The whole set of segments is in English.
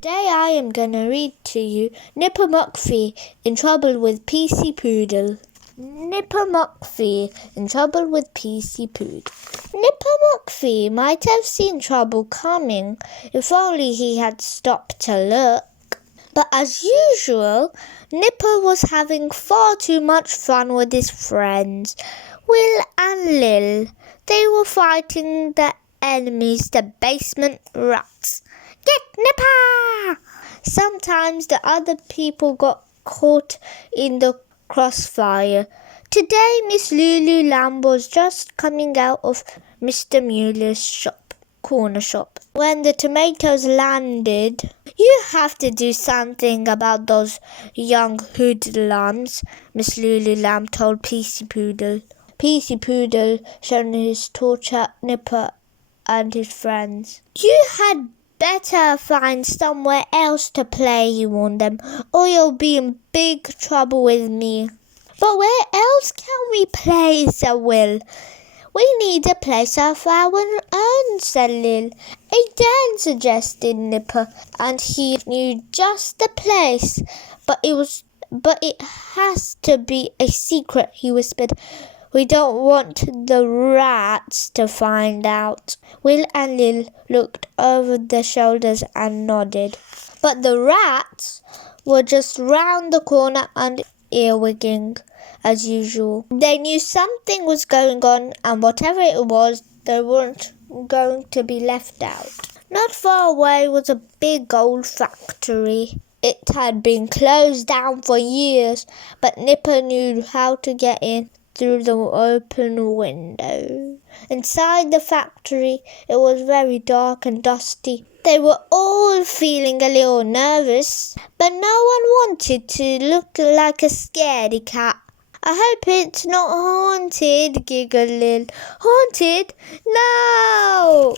Today I am going to read to you Nipper McFee in trouble with PC Poodle. Nipper McFee in trouble with PC Poodle. Nipper McFee might have seen trouble coming if only he had stopped to look. But as usual, Nipper was having far too much fun with his friends, Will and Lil. They were fighting the enemies, the basement rats. Get Nipper! Sometimes the other people got caught in the crossfire. Today Miss Lulu Lamb was just coming out of Mr. Muller's corner shop. When the tomatoes landed, "You have to do something about those young hoodlums," Miss Lulu Lamb told PC Poodle. PC Poodle shone his torch at Nipper and his friends. "You had better find somewhere else to play," he warned them, "or you'll be in big trouble with me." "But where else can we play?" said Will. "We need a place of our own," said Lil. "A den," suggested Nipper, and he knew just the place. But it has to be a secret," he whispered. "We don't want the rats to find out." Will and Lil looked over their shoulders and nodded. But the rats were just round the corner and earwigging as usual. They knew something was going on, and whatever it was, they weren't going to be left out. Not far away was a big old factory. It had been closed down for years, but Nipper knew how to get in through the open window. Inside the factory, it was very dark and dusty. They were all feeling a little nervous, but no one wanted to look like a scaredy cat. "I hope it's not haunted," giggled Lil. "Haunted? No!"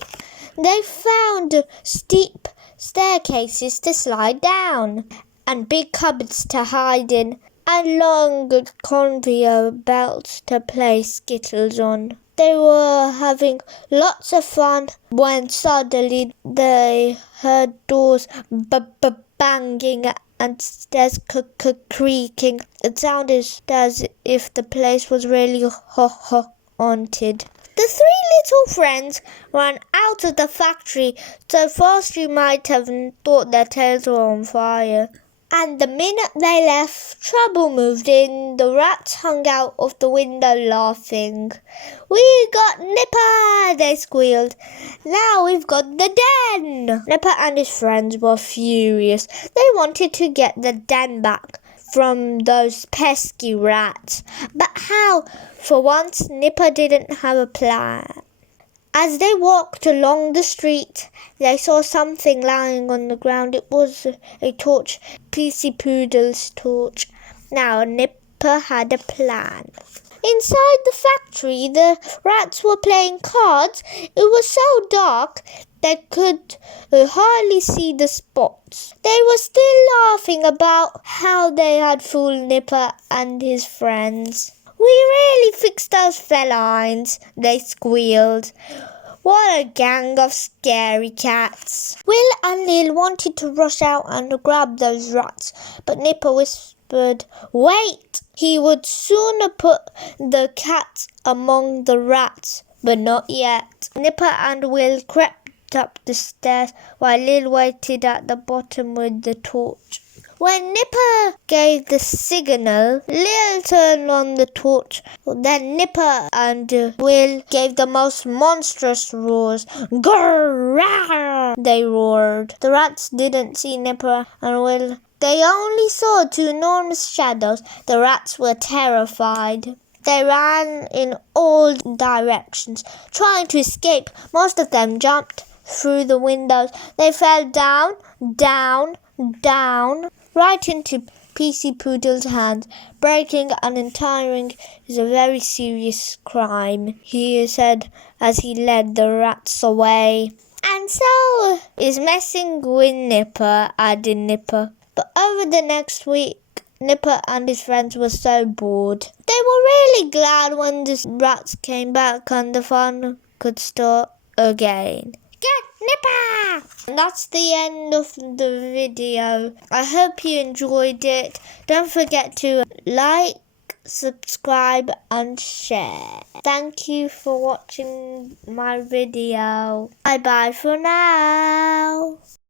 They found steep staircases to slide down, and big cupboards to hide in, and long conveyor belts to play skittles on. They were having lots of fun when suddenly they heard doors banging and stairs creaking. It sounded as if the place was really haunted. The three little friends ran out of the factory so fast you might have thought their tails were on fire. And the minute they left, trouble moved in. The rats hung out of the window laughing. "We got Nipper!" they squealed. "Now we've got the den!" Nipper and his friends were furious. They wanted to get the den back from those pesky rats. But how? For once, Nipper didn't have a plan. As they walked along the street, they saw something lying on the ground. It was a torch, PC Poodle's torch. Now Nipper had a plan. Inside the factory, the rats were playing cards. It was so dark they could hardly see the spots. They were still laughing about how they had fooled Nipper and his friends. "We really fixed those felines," they squealed. "What a gang of scary cats." Will and Lil wanted to rush out and grab those rats, but Nipper whispered, "Wait!" He would sooner put the cats among the rats, but not yet. Nipper and Will crept up the stairs while Lil waited at the bottom with the torch. When Nipper gave the signal, Lil turned on the torch. Then Nipper and Will gave the most monstrous roars. "Grrrr!" they roared. The rats didn't see Nipper and Will. They only saw two enormous shadows. The rats were terrified. They ran in all directions, trying to escape. Most of them jumped through the windows. They fell down, right into PC Poodle's hands. "Breaking and entering is a very serious crime," he said as he led the rats away. "And so is messing with Nipper," added Nipper. But over the next week, Nipper and his friends were so bored. They were really glad when the rats came back and the fun could start again. "Get Nipper! And that's the end of the video. I hope you enjoyed it. Don't forget to like, subscribe and share. Thank you for watching my video. Bye bye for now.